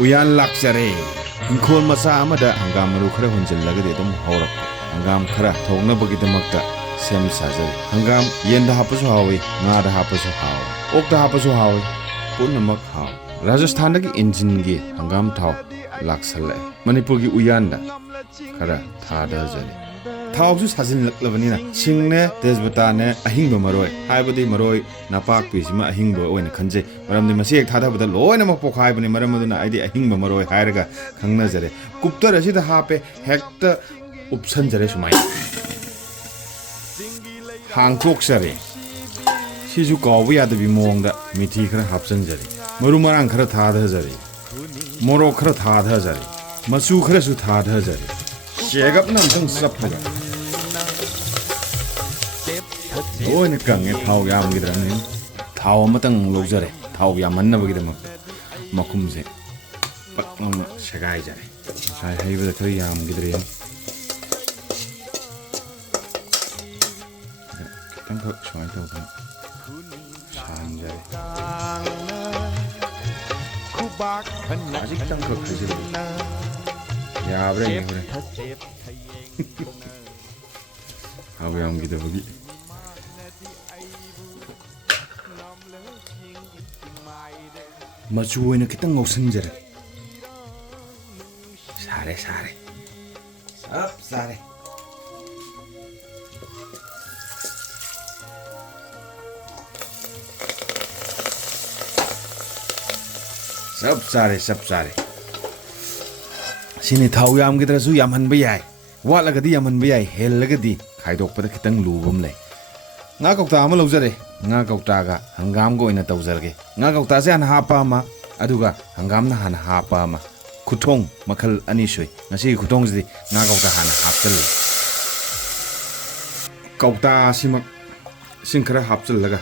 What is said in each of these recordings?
อุยานลักเจเรหิงโคนมาซามาดะหังกามมาดูคราหุ่นจินลักเดตุมฮาวรับหังกามคราทงนับกิดมักตะเซมซาเจเรหังกามเย็นดาฮับสุฮาวีงาดาฮับสุฮาวอกดาฮับสุฮาวีปุ่นนมักฮาวราชสถานकी engine की हंगाम थाव लाक्सल मणिपुर की उयान दा खरा थादा जरे थाव सु साजिन लबनी ना सिंगने तेजबता ने अहिंग मरोय हाइबदी मरोय नापाक पिसिमा अहिंग बो ओइन खंजे मरमदि मसी एक थादा बदा लोयन मक पोखाइबनी मरमदुना आइदि अहिंग मरोय हायरगा खंगना जरे कुप्तर असिदा हापे हेक्ट उपसन जरे सुमाय हांगकोक जरे सिजु कावबो यादबि मोंगदा मिथि खरा हापसन जरे मरु मरांग खरा थादा जरे मोरो खरा थादा जरे मसु खरा सु थादा जरे शेगप नमतंग सपगा ओइन कंगे थाव याम गिदरने थाव अमतंग लोजरे थाव यामन्नबगिदमक मकुमसे पक्नम शेगाय जरे साय हाइबदा खरा याम गिदरे खतंग ख स्वाय तौबन सान जरे 아직 땅 그렇지 야 그래 그래 아왜 암기다 보기 마주오이는 그땅 없은지를 잘해 잘해 잘해 सब सारे सिने थाव याम गिदरसु यामहनबा याय वाटलगदी यामहनबा याय हेललगदी खाइदोकपदा खितंग लुबम लay nga kौता ama लौजरे nga kौता ga hangam go ina tawjarge nga kौता se han hapa ama aduga hangam na han hapa ama khutong makhal ani soi ngasi khutong ji nga kौता han hapchal kौता simak singkhara hapchal laga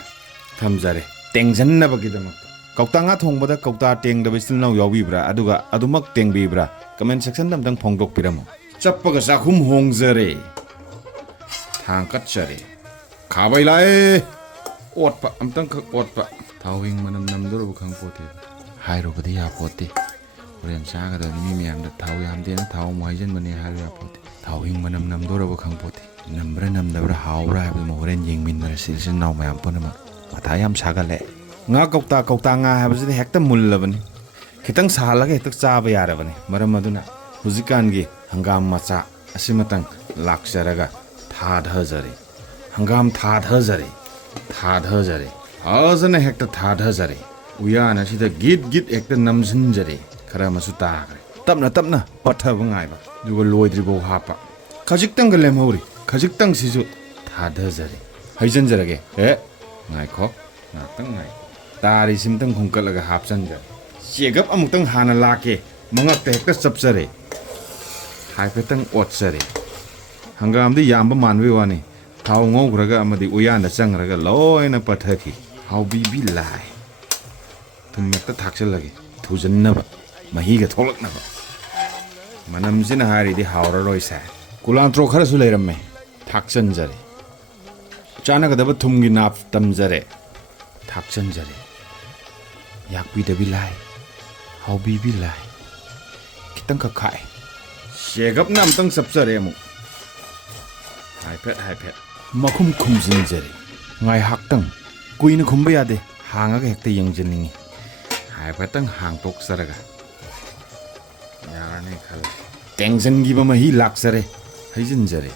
thamjare tengjan na bagidama कौता nga थोंबदा कौता टेंगदब still now यावबिब्रा अदुगा अदुमक टेंबिब्रा कमेंट सेक्शन दमदंग फोंगदोक पिरमो चप्पगा साखुम होंगजरे थांकचरे खाबै लाए ओटपा अमतंग ख ओटपा थाविंग मनम नमदोरब खंगपोते हाइरोबदि या पोते ओरेन सागद मी मियामदा थाव यामदेना थाव माइजन मने हाइरो या पोते थाविंग मनम नमदोरब खंगपोते नमब्रा नमदबरा हावरा हाइबो मोरेन येंगमिनर सिलसिन नाउ मयाम पनमा माथा याम सागले nga kौता nga habasidi hekta mullabani khitang salaga hekta chaba yarabani maram aduna hujikan gi hangam macha asimatang laksaraga thadhajare hangam thadhajare azana hekta thadhajare uyana sida git hekta namjinjare khara masu tagre tapna pathaba ngaiba dugo loidribo hapa khajiktang ga lemhori khajiktang sisu thadhajare haijanjarage ngaikho ngatang ngai तारी सिमतंग खुंकलगा हापचनजा चेगप अमुक्तंग हाना लाके मंगक तेहक चपचरे हाइफेतंग ओटचरे हंगामदि यामब मानबे वानी थाव ngौग्रगा अमदि उयानदा चंगरगा लोयना पथखि हाउबीबी लाय थुमक्ता थाक्चलगे थुजन्नब महीगा थोलकनब मनमसिना हारिदि हावरा रोइसा कुलांत्रो खरसु लेरम्मे थाक्चनजरे चानगदब थुमगी नाप तमजरे थाक्चनजरे याकपीदबी लाय हाउबीबी लाय खितंग खाय शेगपना अमतंग सबचरे अमु हाइफेट मखुम खुमजिनजरे ngai haktang kuina khumba yade hangaga hekta yengjeningi haipatang hangtok saraga yarane khal tension gi bama hi laksare haijinjare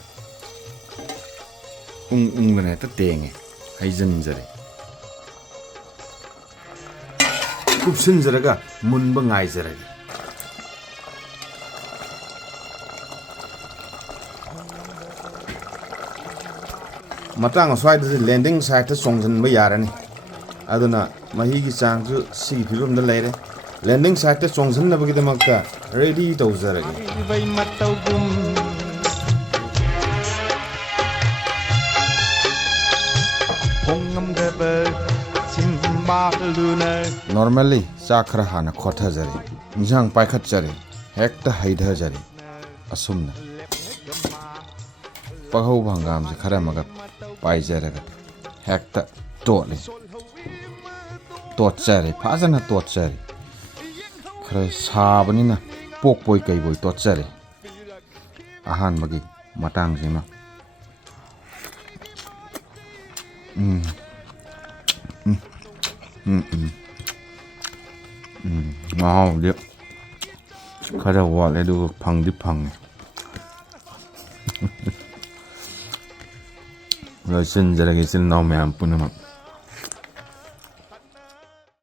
lane ta tenge haijinjare kupsinjaraga munba ngaijaraga matang aswai de landing site ta songjan ba yarani aduna mahi gi changju si phibam da leire landing site ta songjan na bagi damakta ready tawjaragi normally chakra hana khotha jare injang paikhat jare hekta haidha jare asumna pahau bhangam se khara maga पाइजरगा हेक्ता तोले तोचरे फाजना तोचरे ꯈꯔ ꯁꯥꯕꯅꯤꯅ ꯄꯣꯛꯄꯣꯏ ꯀꯩꯕꯣꯏ ꯇꯣꯠꯆꯔꯦ ꯑꯍꯥꯟꯕꯒꯤ ꯃꯇꯥꯡꯁꯤꯃ ꯃꯍꯥꯎꯗꯤ ꯈꯔ ꯋꯥꯠꯂꯦ ꯑꯗꯨꯒ ꯐꯪꯗꯤ ꯐꯪꯉꯦ ꯂꯣꯏꯁꯤꯟꯖꯔꯒꯦ ꯏꯆꯤꯜ ꯏꯅꯥꯎ ꯃꯌꯥꯝ ꯄꯨꯝꯅꯃꯛ